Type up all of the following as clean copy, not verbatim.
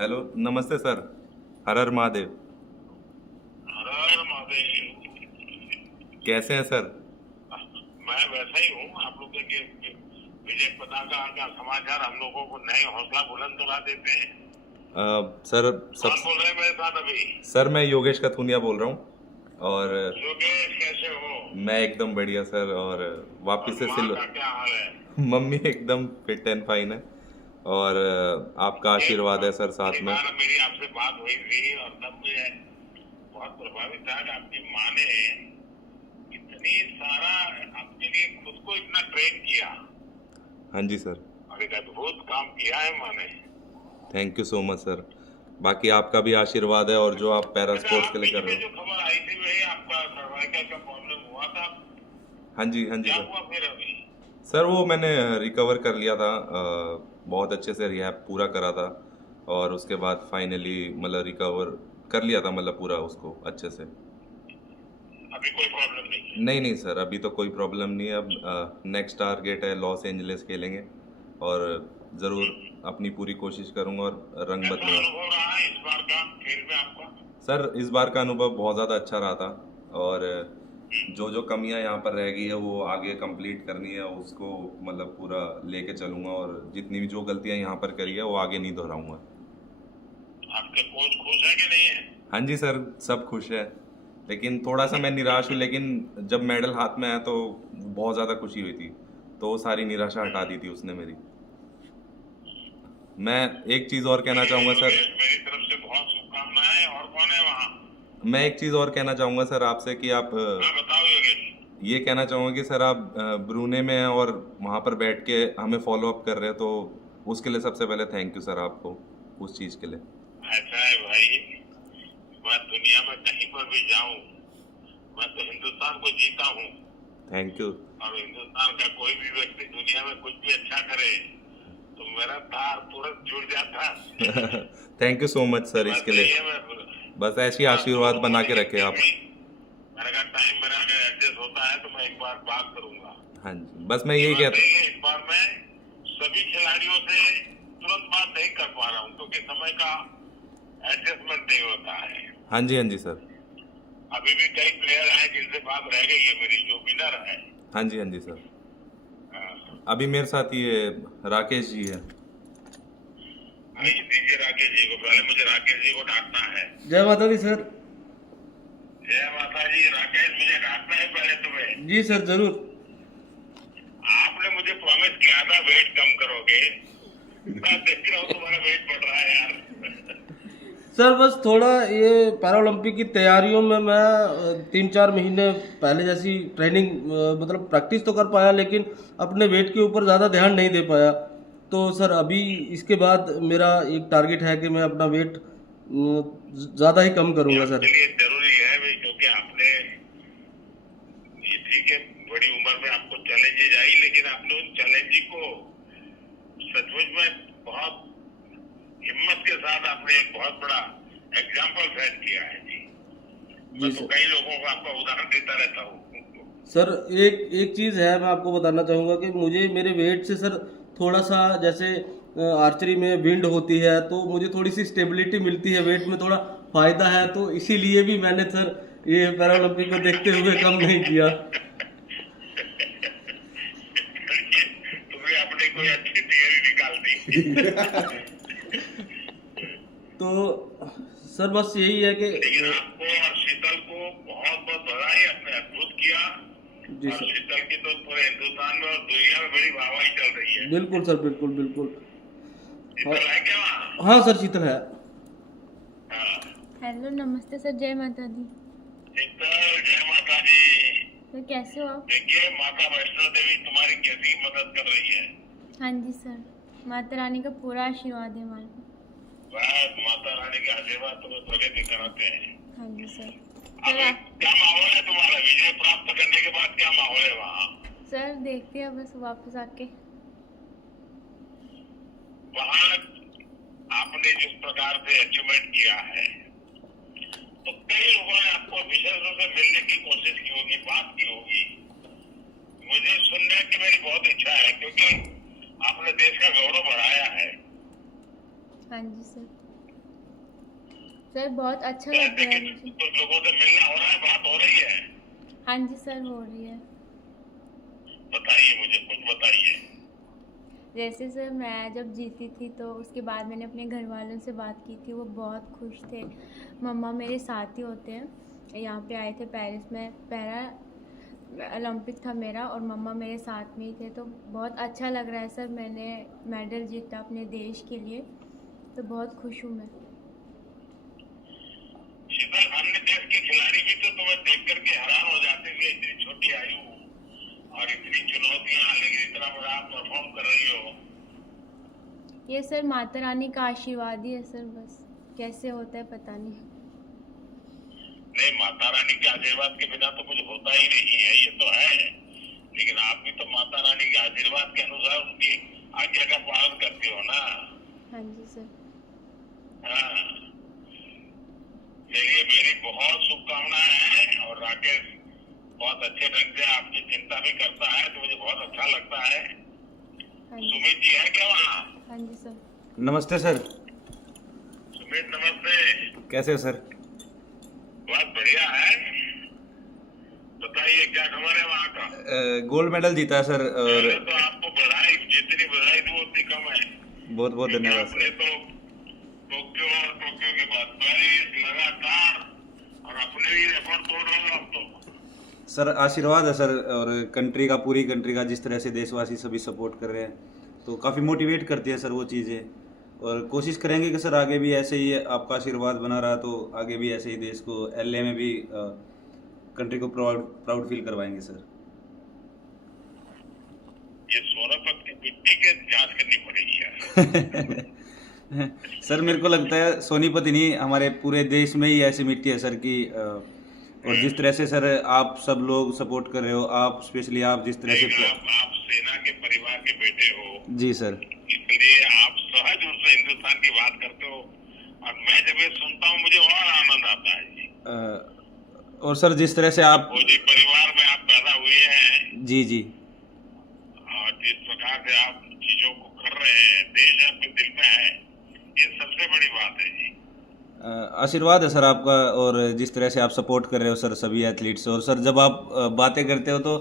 Hello, नमस्ते sir. हर हर महादेव। हर हर महादेव। कैसे हैं सर? मैं वैसा ही हूँ। आप लोग के विजय पताका का समाचार हम लोगों को नए हौसला बुलंद करा देते हैं। सर सब कौन बोल रहे हैं मेरे साथ अभी? सर मैं योगेश कथुनिया बोल रहा हूँ। और योगेश, कैसे हो? मैं एकदम बढ़िया सर। और और वापस से माँ सिल का क्या हाल है? मम्मी एकदम फिट एंड फाइन है। और आपका एक आशीर्वाद है सर साथ एक में। बार मेरी आपसे बात हुई थी और तब मैं बहुत प्रभावित था कि आपकी माँ ने इतनी सारा आपके लिए खुद को इतना ट्रेन किया हाँ जी सर। और एक अद्भुत काम किया है माँ ने। Thank you so much sir. बाकी आपका भी आशीर्वाद है, और जो आप पैरा अच्छा, स्पोर्ट्स आप के लिए कर बीच रहे में जो हो। खबर आई थी वही आपका सर्वाइकल का प्रॉब्लम हुआ था? हाँ जी क्या सर। हुआ फिर अभी? सर वो मैंने रिकवर कर लिया था। बहुत अच्छे से रिहैब पूरा करा था। और उसके बाद फाइनली मतलब रिकवर कर लिया था, मतलब पूरा उसको अच्छे से। अभी कोई प्रॉब्लम नहीं है? नहीं नहीं सर, अभी तो कोई प्रॉब्लम नहीं है। अब नेक्स्ट टारगेट है लॉस एंजलिस खेलेंगे। और ज़रूर अपनी पूरी कोशिश करूंगा और रंग कैसा बदलूंगा। अनुभव रहा है इस बार का खेल में आपका? सर इस बार का अनुभव बहुत ज़्यादा अच्छा रहा था। और जो जो कमियां यहाँ पर रह गई है वो आगे कंप्लीट करनी है, उसको मतलब पूरा लेके चलूंगा। और जितनी भी जो गलतियां यहाँ पर करी है वो आगे नहीं दोहराऊंगा। आपके कोच खुश है कि नहीं है? हाँ जी सर, सब खुश है। लेकिन थोड़ा सा मैं निराश हूँ, लेकिन जब मेडल हाथ में आया तो बहुत ज़्यादा खुशी हुई थी। तो वो सारी निराशा हटा दी थी उसने मेरी। मैं एक चीज़ और कहना चलिए चाहूँगा सर। योगेश, मेरी तरफ से बहुत शुभकामनाएं। और कौन है वहाँ? मैं एक चीज़ और कहना चाहूँगा सर आपसे कि आप हाँ, बताओ योगेश। ये कहना चाहूँगा कि सर आप ब्रूने में हैं और वहाँ पर बैठ के हमें फॉलो अप कर रहे हैं, तो उसके लिए सबसे पहले थैंक यू सर आपको, उस चीज़ के लिए। ऐसा है भाई, मैं दुनिया में कहीं पर भी जाऊं, मैं तो हिंदुस्तान को जीता हूँ। Thank you. और हिंदुस्तान का कोई भी व्यक्ति दुनिया में कुछ भी अच्छा करे तो मेरा तार तुरंत जुड़ जाता है। Thank you so much sir बात इसके सही लिए। है। मैं बस ऐसी बात आशीर्वाद शुरू बना होने के की रखे थी आप। अभी। मैंने कहा टाइम मेरा अगर एडजस्ट होता है तो मैं एक बार बात करूंगा। हाँ जी, बस मैं ये यही बात कहता। सही है। इस बार मैं सभी खिलाड़ियों से तुरंत बात नहीं कर पा रहा हूँ क्योंकि समय का एडजस्टमेंट नहीं होता है। हाँ जी सर। अभी भी कई प्लेयर हैं जिनसे बात रह गई है मेरी, जो विनर है। हाँ जी सर। हाँ, अभी मेरे साथ ये राकेश जी है। आइए दीजिए राकेश जी को। पहले मुझे राकेश जी को डांटना है। जय माता दी सर। जय माता जी। राकेश, मुझे डांटना है पहले तुम्हें। जी सर, जरूर। आपने मुझे प्रॉमिस किया था वेट कम करोगे। मैं देख रहा हूँ तुम्हारा वेट बढ़ रहा है यार। सर बस थोड़ा ये पैरालंपिक की तैयारियों में मैं 3-4 महीने पहले जैसी ट्रेनिंग मतलब प्रैक्टिस तो कर पाया, लेकिन अपने वेट के ऊपर ज़्यादा ध्यान नहीं दे पाया। तो सर अभी इसके बाद मेरा एक टारगेट है कि मैं अपना वेट ज़्यादा ही कम ये करूँगा सर। आपके लिए जरूरी है भाई, क्योंकि आपने ये ठीक है, बड़ी उम्र में आपको चैलेंजेज आई, लेकिन आपने उन चैलेंज को सचमुच में बहुत हिम्मत के साथ आपने एक बहुत बड़ा एग्जाम्पल सेट किया है जी। जी मैं तो सर। कई लोगों को आपका उदाहरण देता रहता हूँ। सर एक एक चीज़ है, मैं आपको बताना चाहूँगा कि मुझे मेरे वेट से सर थोड़ा सा जैसे आर्चरी में विंड होती है तो मुझे थोड़ी सी स्टेबिलिटी मिलती है, वेट में थोड़ा फायदा है, तो इसीलिए भी मैंने सर ये पैरालंपिक को देखते हुए कम नहीं किया। तुम्हें आपने कोई अच्छी थियरी निकाल दी। तो सर बस यही है कि लेकिन आपको और शीतल को बहुत बहुत बधाई, आपने अद्भुत किया। जी और सर। शीतल की तो पूरे हिंदुस्तान में और दुनिया में बड़ी वाहवाही चल रही है। बिल्कुल सर, बिल्कुल बिल्कुल। हाँ, शीतल है क्या वहाँ? हाँ सर, शीतल है। हाँ। हेलो, नमस्ते सर। जय माता दी। शीतल, जय माता दी। सर कैसे हो आप? देखिए, माता वैष्णो देवी तुम्हारी कैसी मदद कर रही है। हाँ जी सर, माता रानी का पूरा आशीर्वाद है हमारे पे। बस माता रानी के आशीर्वाद तुम्हें प्रगति कराते हैं। हाँ जी सर। अभी क्या माहौल है तुम्हारा? विजय प्राप्त करने के बाद क्या माहौल है वहाँ? सर देखते हैं बस वापस आके। वहाँ आपने जिस प्रकार से अचीवमेंट किया है तो कई लोगों ने आपको विशेष रूप से मिलने की कोशिश की होगी, बात की होगी। मुझे सुनने की मेरी बहुत इच्छा है क्योंकि आपने देश का गौरव बढ़ाया है। हाँ जी सर। सर बहुत अच्छा तो लग ऐसे रहा है कि मुझे। कुछ लोगों से मिलना हो रहा है, बात हो रही है? हाँ जी सर, हो रही है। बताइए, मुझे कुछ बताइए। जैसे सर मैं जब जीती थी तो उसके बाद मैंने अपने घर वालों से बात की थी, वो बहुत खुश थे। मम्मा मेरे साथ ही होते हैं, यहाँ पे आए थे पेरिस में, पैरा ओलंपिक था मेरा और मम्मा मेरे साथ में ही थे, तो बहुत अच्छा लग रहा है सर। मैंने मेडल जीता अपने देश के लिए, तो बहुत खुश हूँ मैं। शीतल, अन्य देश के खिलाड़ी भी तो तुम्हें देख करके हैरान हो जाते थे, इतनी छोटी आयु और इतनी चुनौतियां, लेकिन इतना बड़ा आप परफॉर्म कर रही हो। ये सर माता रानी का आशीर्वाद ही है सर, बस कैसे होता है पता नहीं। नहीं, माता रानी के आशीर्वाद के बिना तो कुछ होता ही नहीं है, ये तो है। लेकिन आप भी तो माता रानी के आशीर्वाद के अनुसार उनकी आज्ञा का पालन करते हो ना। हाँ जी सर। हाँ, चलिए, मेरी बहुत शुभकामनाएं हैं। और राकेश बहुत अच्छे ढंग से आपकी चिंता भी करता है, तो मुझे बहुत अच्छा लगता है। हाँ जी। सुमित जी है क्या वहाँ? हाँ जी सर। नमस्ते सर। सुमित नमस्ते। कैसे हो सर? बहुत बढ़िया है। बताइए क्या खबर है वहाँ का? गोल्ड मेडल जीता है सर। और पहले तो आपको बधाई, जितनी बधाई दूं उतनी कम है। बहुत बहुत क्योंकि धन्यवाद आपने सर। तो टोक्यो के बाद पेरिस लगातार, और अपने भी रिकॉर्ड तोड़ रहे हो आप तो। सर आशीर्वाद है सर, और कंट्री का, पूरी कंट्री का, जिस तरह से देशवासी सभी सपोर्ट कर रहे हैं तो काफ़ी मोटिवेट करती है सर वो चीज़ें। और कोशिश करेंगे कि सर आगे भी ऐसे ही आपका आशीर्वाद बना रहा तो आगे भी ऐसे ही देश को LA में भी कंट्री को प्राउड फील करवाएंगे सर। ये सोनापत की मिट्टी के जांच करनी पड़ेगी यार। सर मेरे को लगता है सोनीपत ही नहीं, हमारे पूरे देश में ही ऐसी मिट्टी है सर की। और जिस तरह से सर आप सब लोग सपोर्ट कर रहे हो, आप स्पेशली आप जिस तरह से आप सेना के परिवार के बेटे हो, जी सर। इसलिए आप सहज रूप से हिंदुस्तान की बात करते हो, और मैं जब ये सुनता हूँ मुझे और आनंद आता है जी। और सर जिस तरह से आप फौजी परिवार में आप पैदा हुए हैं, जी जी और जिस प्रकार से आप चीजों को कर रहे हैं, देश आपके दिल में है, ये सबसे बड़ी बात है जी। आशीर्वाद है सर आपका। और जिस तरह से आप सपोर्ट कर रहे हो सर सभी एथलीट्स, और सर जब आप बातें करते हो तो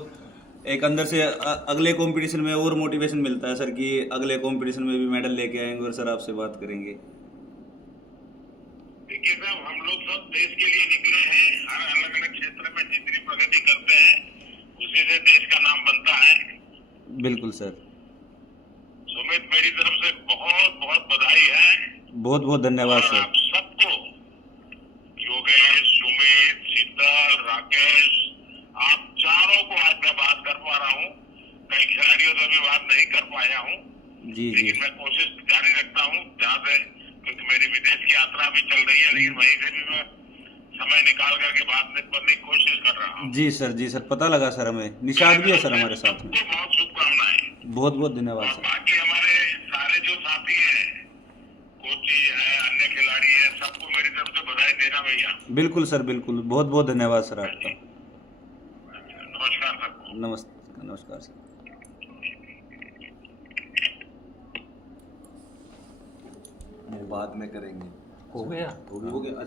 एक अंदर से अगले कंपटीशन में और मोटिवेशन मिलता है सर कि अगले कंपटीशन में भी मेडल लेके आएंगे और सर आपसे बात करेंगे। देखिए साहब, हम लोग सब देश के लिए निकले हैं, हर अलग अलग क्षेत्र में जितनी प्रगति करते हैं उसी से देश का नाम बनता है। बिल्कुल सर। सुमित, मेरी तरफ से बहुत बहुत बधाई है। बहुत बहुत धन्यवाद और सर। आप सबको, योगेश, सुमित, शीतल, राकेश, आप चारों को आज मैं बात कर पा रहा हूँ। कई खिलाड़ियों से भी बात नहीं कर पाया हूँ, जी जी लेकिन मैं कोशिश जारी रखता हूँ जहाँ से, क्योंकि मेरी विदेश की यात्रा भी चल रही है, लेकिन वहीं से भी मैं समय निकाल करके बात करने की कोशिश कर रहा हूँ। जी सर। जी सर, पता लगा सर, हमें निशाद भी है सर हमारे साथ में। सबको बहुत शुभकामनाएं। बहुत बहुत धन्यवाद और सर। बाकी हमारे सारे जो साथी हैं, कोची है, अन्य खिलाड़ी है, सबको मेरी तरफ से बधाई देना भैया। बिल्कुल सर, बिल्कुल। बहुत बहुत धन्यवाद सर आपका। नमस्कार सबको। नमस्कार सर। बाद में करेंगे। हो गया। हो गया। अच्छा।